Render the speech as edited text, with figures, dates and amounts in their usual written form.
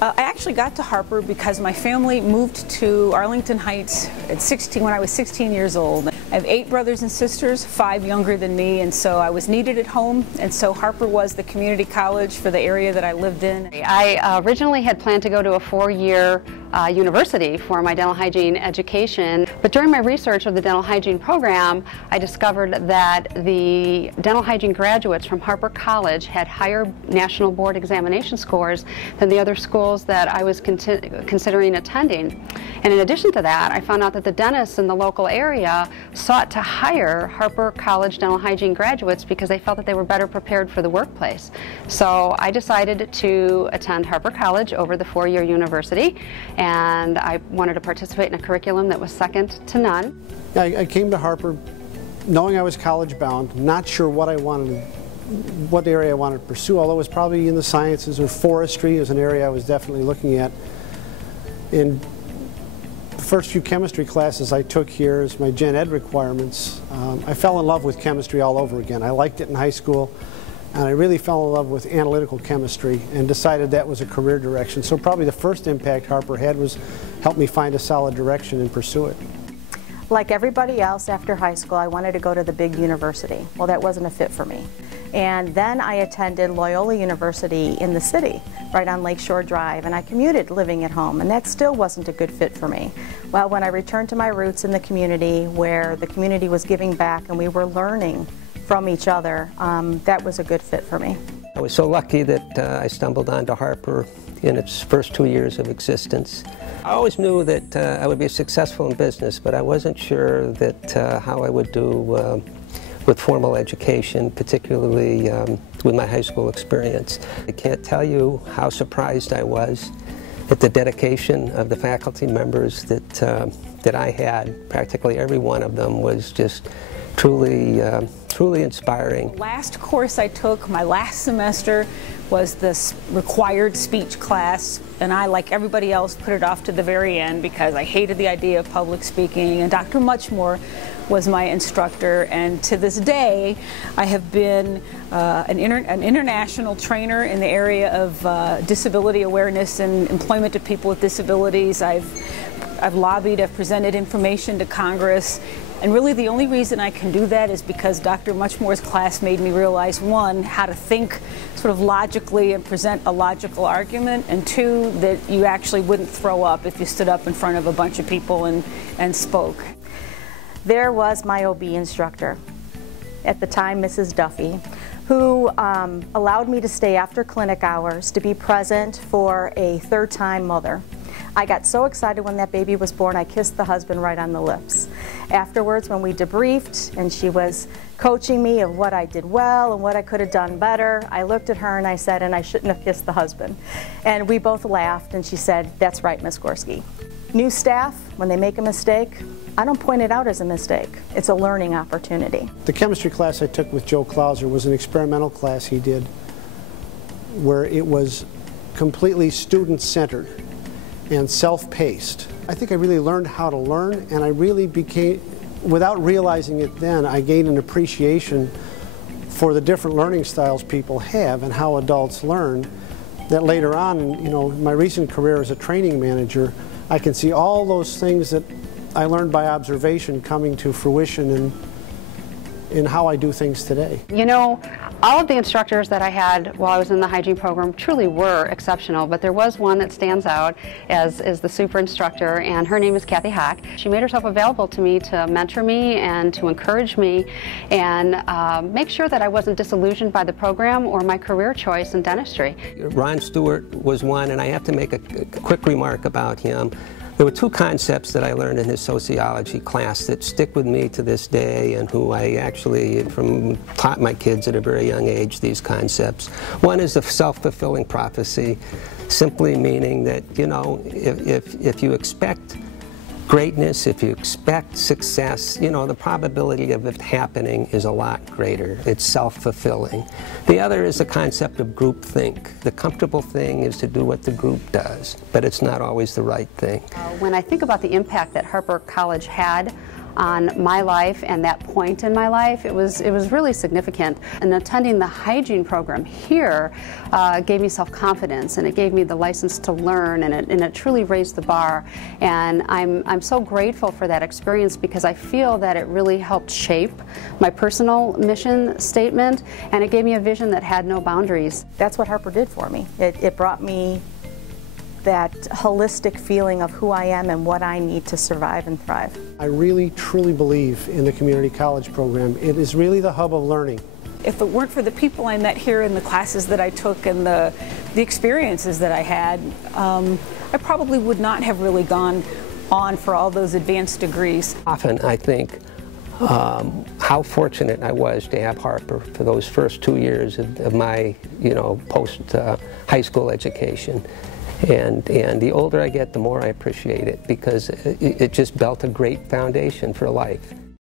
I actually got to Harper because my family moved to Arlington Heights at 16 when I was 16 years old. I have 8 brothers and sisters, 5 younger than me, and so I was needed at home, and so Harper was the community college for the area that I lived in. I originally had planned to go to a 4-year university for my dental hygiene education, but during my research of the dental hygiene program, I discovered that the dental hygiene graduates from Harper College had higher national board examination scores than the other schools that I was considering attending. And in addition to that, I found out that the dentists in the local area sought to hire Harper College dental hygiene graduates because they felt that they were better prepared for the workplace. So I decided to attend Harper College over the 4-year university, and I wanted to participate in a curriculum that was second to none. I came to Harper knowing I was college bound, not sure what area I wanted to pursue, although it was probably in the sciences, or forestry is an area I was definitely looking at. In the first few chemistry classes I took here as my gen ed requirements, I fell in love with chemistry all over again. I liked it in high school, and I really fell in love with analytical chemistry and decided that was a career direction. So probably the first impact Harper had was help me find a solid direction and pursue it. Like everybody else, after high school, I wanted to go to the big university. Well, that wasn't a fit for me. And then I attended Loyola University in the city, right on Lakeshore Drive, and I commuted living at home, and that still wasn't a good fit for me. Well, when I returned to my roots in the community, where the community was giving back and we were learning from each other, that was a good fit for me. I was so lucky that I stumbled onto Harper in its first 2 years of existence. I always knew that I would be successful in business, but I wasn't sure that how I would do with formal education, particularly with my high school experience. I can't tell you how surprised I was at the dedication of the faculty members that I had. Practically every one of them was just truly inspiring. Last course I took, my last semester, was this required speech class, and I, like everybody else, put it off to the very end because I hated the idea of public speaking, and Dr. Muchmore was my instructor, and to this day I have been an international trainer in the area of disability awareness and employment of people with disabilities. I've lobbied, I've presented information to Congress, and really the only reason I can do that is because Dr. Muchmore's class made me realize, 1, how to think sort of logically and present a logical argument, and 2, that you actually wouldn't throw up if you stood up in front of a bunch of people and spoke. There was my OB instructor, at the time Mrs. Duffy, who allowed me to stay after clinic hours to be present for a third-time mother. I got so excited when that baby was born, I kissed the husband right on the lips. Afterwards, when we debriefed and she was coaching me of what I did well and what I could have done better, I looked at her and I said, and I shouldn't have kissed the husband. And we both laughed, and she said, "That's right, Miss Gorski." New staff, when they make a mistake, I don't point it out as a mistake. It's a learning opportunity. The chemistry class I took with Joe Clauser was an experimental class he did where it was completely student-centered and self-paced. I think I really learned how to learn, and I really became, without realizing it then, I gained an appreciation for the different learning styles people have and how adults learn, that later on, you know, my recent career as a training manager, I can see all those things that I learned by observation coming to fruition in how I do things today. You know, all of the instructors that I had while I was in the hygiene program truly were exceptional, but there was one that stands out as the super instructor, and her name is Kathy Hock. She made herself available to me to mentor me and to encourage me and make sure that I wasn't disillusioned by the program or my career choice in dentistry. Ron Stewart was one, and I have to make a quick remark about him. There were 2 concepts that I learned in his sociology class that stick with me to this day, and who I actually taught my kids at a very young age these concepts. One is the self-fulfilling prophecy, simply meaning that, you know, if you expect greatness, if you expect success, you know, the probability of it happening is a lot greater. It's self-fulfilling. The other is the concept of groupthink. The comfortable thing is to do what the group does, but it's not always the right thing. When I think about the impact that Harper College had on my life and that point in my life, it was really significant. And attending the hygiene program here gave me self-confidence, and it gave me the license to learn, and it truly raised the bar. And I'm so grateful for that experience, because I feel that it really helped shape my personal mission statement, and it gave me a vision that had no boundaries. That's what Harper did for me. It brought me that holistic feeling of who I am and what I need to survive and thrive. I really, truly believe in the community college program. It is really the hub of learning. If it weren't for the people I met here in the classes that I took and the experiences that I had, I probably would not have really gone on for all those advanced degrees. Often I think how fortunate I was to have Harper for those first 2 years of my, post-high school education. And the older I get, the more I appreciate it, because it just built a great foundation for life.